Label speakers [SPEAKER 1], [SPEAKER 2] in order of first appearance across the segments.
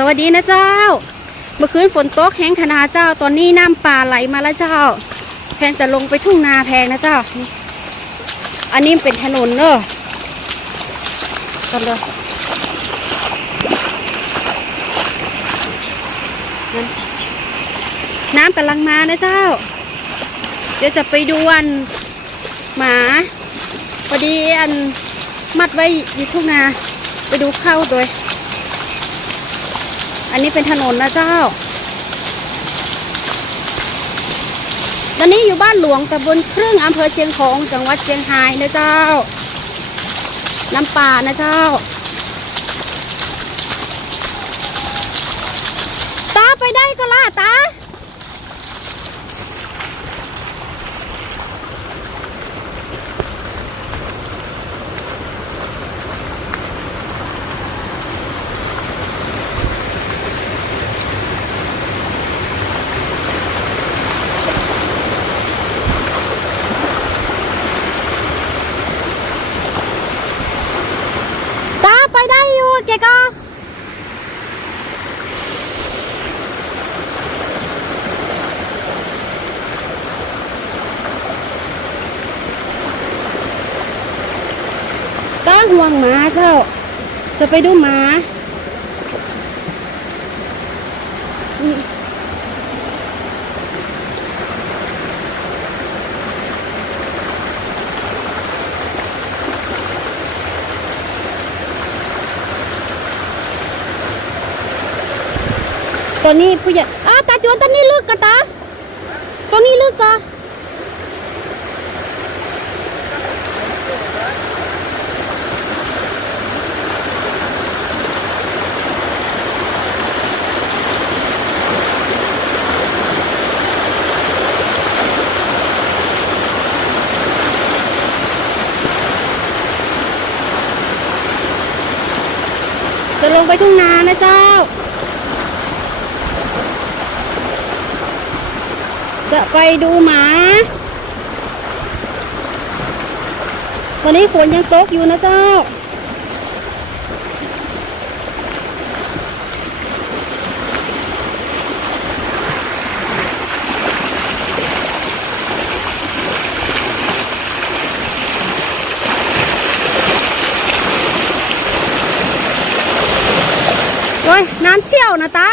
[SPEAKER 1] สวัสดีนะเจ้า เมื่อคืนฝนตกแห้งขนาดเจ้า ตอนนี้น้ำป่าไหลมาแล้วเจ้า แพนจะลงไปทุ่งนาแพงนะเจ้า อันนี้เป็นถนนเนอะกันเลยน้ำน้ำกำลังมานะเจ้า เดี๋ยวจะไปดูอันหมาพอดีอันมัดไว้อยู่ทุ่งนา ไปดูเข้าโดยอั นนี้เป็นถนนนะเจ้า ตอนนี้อยู่บ้านหลวงตำบลครึ่งอำเภอเชียงของจังหวัดเชียงรายนะเจ้า น้ำป่านะเจ้าตาไปได้ก็ล่ะตา ตา ไปได้อยู่แกก็ตาห่วงหมาเจ้า จะไปดูหมา ตัวนี้ผู้ใหญ่อ้าตาจวนตัวนี้ลึกกะตาตัวนี้ลึกกะจะลงไปทุ่งนานะเจ้า จะไปดูหมา ตอนนี้ฝนยังตกอยู่นะเจ้าโอ้ยน้ำเชี่ยวนะตา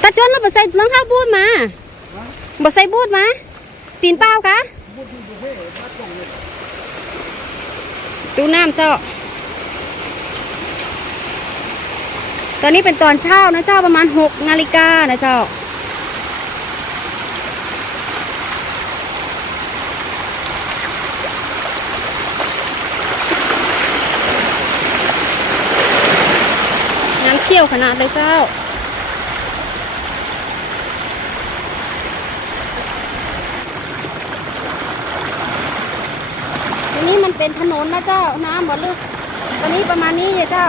[SPEAKER 1] ตา จนเราบ่ใส่รองเท้าบูทมาบ่ใส่บูทมา ตีนเปล่ากะดูน้ำเจ้า ตอนนี้เป็นตอนเช้านะเจ้าประมาณ6นาฬิกานะเจ้าน้ำเชี่ยวขนาดเลยเจ้า ตรงนี้ มันเป็นถนนนะเจ้า น้ำบ่ลึก ตอนนี้ประมาณนี้เลยเจ้า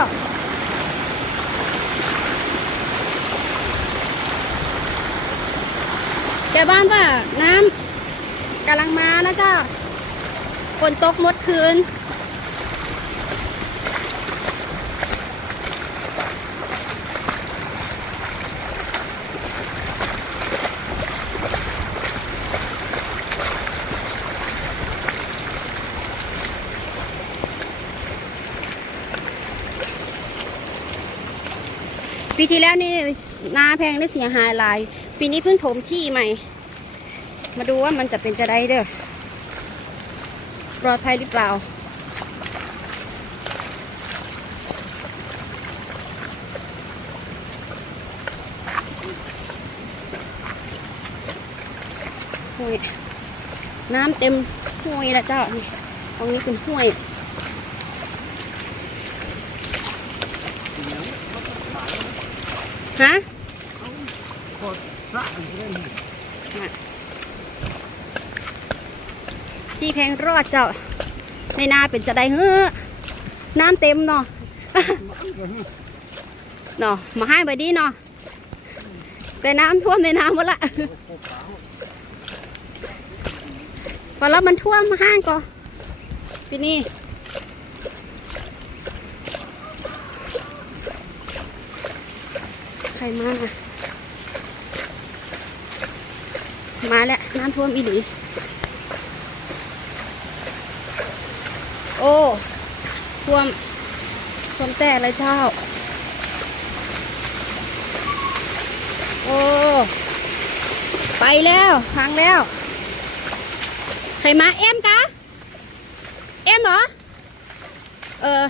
[SPEAKER 1] แต่บ้านว่าน้ำกำลังมานะเจ้าฝนตกหมดคืน ปีที่แล้วนี่นาแพงได้เสียหายหลาย ปีนี้เพิ่งถมที่ใหม่ มาดูว่ามันจะเป็นจะได้เด้อปลอดภัยหรือเปล่าห้วยน้ำเต็มห้วยล้วเจ้าตรงนี้เป็นห้วย ฮะที่แพงรอดเจ้า ในนาเป็นจะได้เฮ้อน้ำเต็มเนาะเนาะมาให้ไปดีเนาะแต่น้ำท่วมในน้ำหมดละพอแล้วมันท่วมห้างก็พี่นี่ ใค รมาอะมาแล้วน้ำท่วมอีหลีโอ้ท่วมท่วมแต่เลยเจ้า โอ้ไปแล้วพังแล้วใครมาเอ็มกะเอ็มเหรอเออ